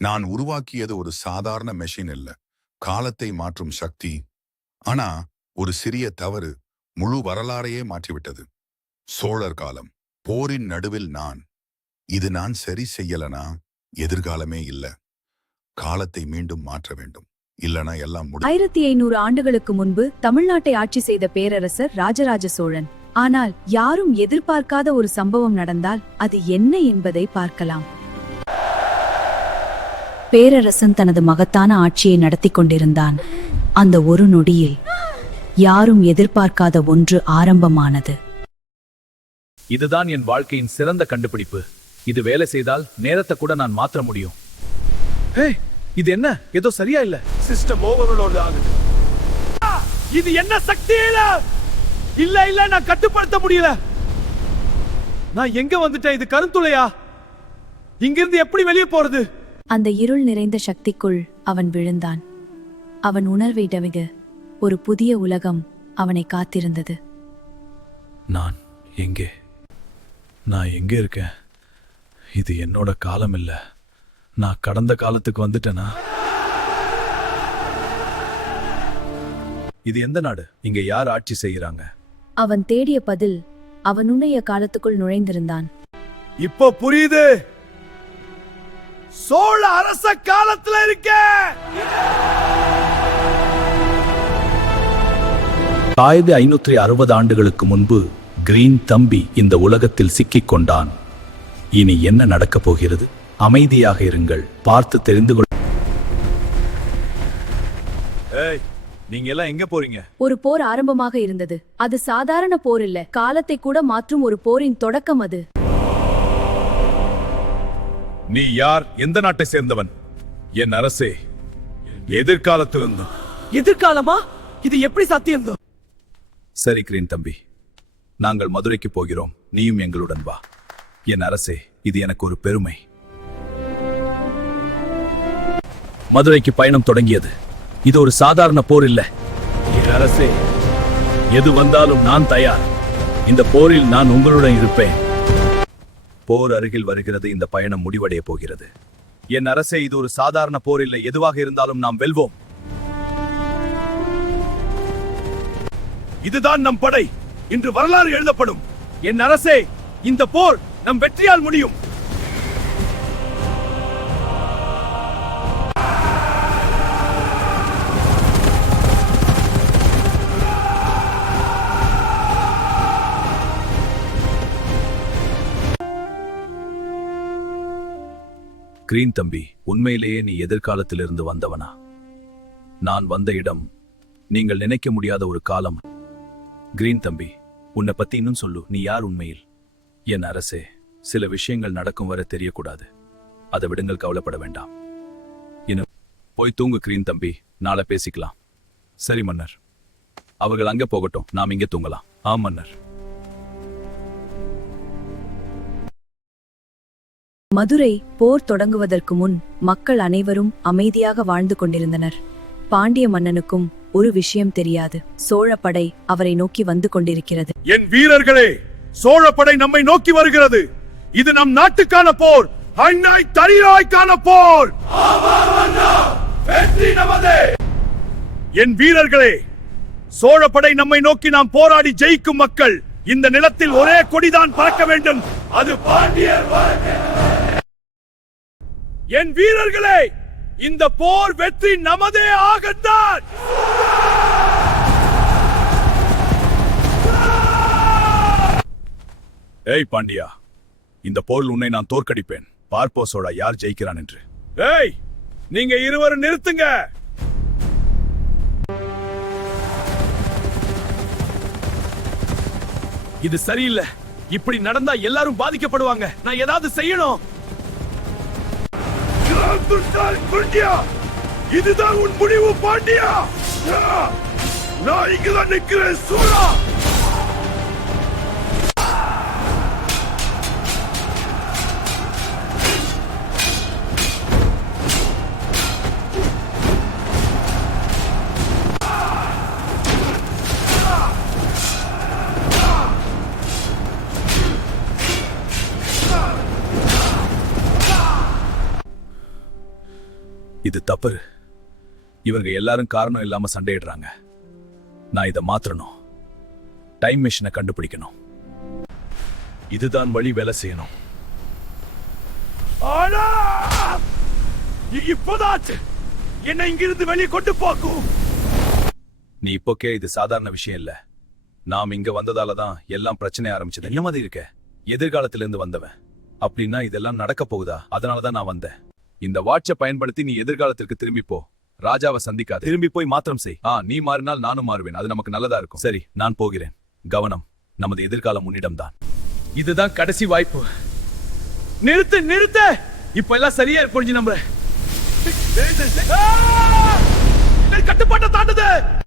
நான் உருவாக்கியது ஒரு சாதாரண மெஷின் இல்ல, காலத்தை மாற்றும் சக்தி. ஆனா ஒரு சிறிய தவறு முழு வரலாறையே மாற்றிவிட்டது. சோழர் காலம், போரின் நடுவில் நான். இது நான் சரி செய்யலனா எதிர்காலமே இல்ல. காலத்தை மீண்டும் மாற்ற வேண்டும், இல்லனா எல்லாம் 1500 ஆண்டுகளுக்கு முன்பு தமிழ்நாட்டை ஆட்சி செய்த பேரரசர் ராஜராஜ சோழன். ஆனால் யாரும் எதிர்பார்க்காத ஒரு சம்பவம் நடந்தால் அது என்ன என்பதை பார்க்கலாம். பேரரசன் தனது மகத்தான ஆட்சியை நடத்தி கொண்டிருந்தான். அந்த ஒரு நொடியில் யாரும் எதிர்பார்க்காத ஒன்று ஆரம்பமானது. இதுதான் என் வாழ்க்கையின் சிறந்த கண்டுபிடிப்பு. இது வேலை செய்தால் நேரத்தை கூட நான் மாற்ற முடியும். இது என்ன? ஏதோ சரியா இல்ல. சிஸ்டம் ஓவர்லோட் ஆகுது. இது என்ன சக்தி? இல்ல நான் கட்டுப்படுத்த முடியல. நான் எங்க வந்துட்டேன்? இது கருந்துளையா? இங்கிருந்து எப்படி வெளியே போறது? அந்த இருள் நிறைந்த சக்திக்குள் அவன் விழுந்தான். அவன் உணர்வை டவிக ஒரு புதிய உலகம் அவனை காத்திருந்தது. நான் எங்கே இருக்கேன்? இது என்னோட காலம் இல்ல. நான் கடந்த காலத்துக்கு வந்துட்டேனா? இது எந்த நாடு? இங்க யார் ஆட்சி செய்யறாங்க? அவன் தேடிய பதில் அவன் நுண்ணிய காலத்துக்குள் நுழைந்திருந்தான். இப்போ புரியுது. சோழ அரச காலத்துல இருக்க. 1560 ஆண்டுகளுக்கு முன்பு கிரீன் தம்பி இந்த உலகத்தில் சிக்கிக் கொண்டான். இனி என்ன நடக்கப் போகிறது? அமைதியாக இருங்கள், பார்த்து தெரிந்து கொள். நீங்க எல்லாம் எங்க போறீங்க? ஒரு போர் ஆரம்பமாக இருந்தது. அது சாதாரண போர் இல்ல, காலத்தை கூட மாற்றும் ஒரு போரின் தொடக்கம் அது. நீ யார்? எந்த நாட்டை சேர்ந்தவன்? என் அரசே, எதிர்காலத்திலிருந்து. எதிர்காலமா? இது எப்படி சாத்தியம்? சரி கிரீன் தம்பி, நாங்கள் மதுரைக்கு போகிறோம். நீயும் எங்களுடன் வா. என் அரசே, இது எனக்கு ஒரு பெருமை. மதுரைக்கு பயணம் தொடங்கியது. இது ஒரு சாதாரண போர் இல்ல. என் அரசே, எது வந்தாலும் நான் தயார். இந்த போரில் நான் உங்களுடன் இருப்பேன். போர் அருகில் வருகிறது. இந்த பயணம் முடிவடைய போகிறது. என் அரசே, இது ஒரு சாதாரண போர் இல்லை. எதுவாக இருந்தாலும் நாம் வெல்வோம். இதுதான் நம் படை. இன்று வரலாறு எழுதப்படும். என் அரசே, இந்த போர் நம் வெற்றியால் முடியும். கிரீன் தம்பி, உண்மையிலேயே நீ எதிர்காலத்திலிருந்து வந்தவனா? நான் வந்த இடம் நீங்கள் நினைக்க முடியாத ஒரு காலம். கிரீன் தம்பி, உன்னை பத்தி இன்னும் சொல்லு. நீ யார் உண்மையில்? என் அரசே, சில விஷயங்கள் நடக்கும் வரை தெரியக்கூடாது. அதை விடுங்கள், கவலைப்பட வேண்டாம். இன்னும் போய் தூங்கு கிரீன் தம்பி, நாளை பேசிக்கலாம். சரி மன்னர். அவர்கள் அங்கே போகட்டும், நாம் இங்கே தூங்கலாம். ஆம் மன்னர். மதுரை போர் தொடங்குவதற்கு முன் மக்கள் அனைவரும் அமைதியாக வாழ்ந்து கொண்டிருந்தனர். பாண்டிய மன்னனுக்கும் ஒரு விஷயம் தெரியாது. சோழ படை அவரை நோக்கி வந்து கொண்டிருக்கிறது. என் வீரர்களே, சோழ படை நம்மை நோக்கி வருகிறது. இது நம் நாட்டுக்கான போர். போர். என் வீரர்களே, சோழ படை நம்மை நோக்கி நாம் போராடி ஜெயிக்கும் மக்கள். இந்த நிலத்தில் ஒரே கொடிதான் பறக்க வேண்டும். அது பாண்டியர். என் வீரர்களே, இந்த போர் வெற்றி நமதே ஆகத்தான். ஏய் பாண்டியா, இந்த போரில் உன்னை நான் தோற்கடிப்பேன். பார்ப்போ சோழா யார் ஜெயிக்கிறான் என்று. ஏய், நீங்க இருவரும் நிறுத்துங்க. இது சரியில்லை. இப்படி நடந்தா எல்லாரும் பாதிக்கப்படுவாங்க. நான் ஏதாவது செய்யணும். இதுதான் உன் முடிவு பாண்டியா? நான் இங்குதான் நிற்கிறேன் சோழா. இது தப்பு. இவங்க எல்லாரும் காரணம் இல்லாம சண்டையிடுறாங்க. நான் இதை மாற்றணும். டைம் மிஷினை கண்டுபிடிக்கணும். இதுதான் வழி. வேலை செய்யணும். இப்போதாச்சு என்ன இங்கிருந்து வெளியே கொண்டு போக்கும். நீ இப்போக்கே இது சாதாரண விஷயம் இல்ல. நாம் இங்க வந்ததால தான் எல்லாம் பிரச்சனை ஆரம்பிச்சது. என்ன மாதிரி இருக்க? எதிர்காலத்துல இருந்து வந்தவன் அப்படின்னா இதெல்லாம் நடக்க போகுதா? அதனாலதான் நான் வந்தேன். இந்த வாட்சை பயன்படுத்தி நீ எதிர்காலத்திற்கு திரும்பி போ. ராஜாவை சந்திக்காது. திரும்பி போய் மாற்றம் செய். நீ மாறினால் நானும் மாறுவேன். அது நமக்கு நல்லதா இருக்கும். சரி, நான் போகிறேன். கவனம், நமது எதிர்காலம் உன்னிடம்தான். இதுதான் கடைசி வாய்ப்பு. நிறுத்து நிறுத்து. இப்ப எல்லாம் சரியா புரிஞ்சு நம்புறேன். கட்டுப்பாட்டை தாண்டுது.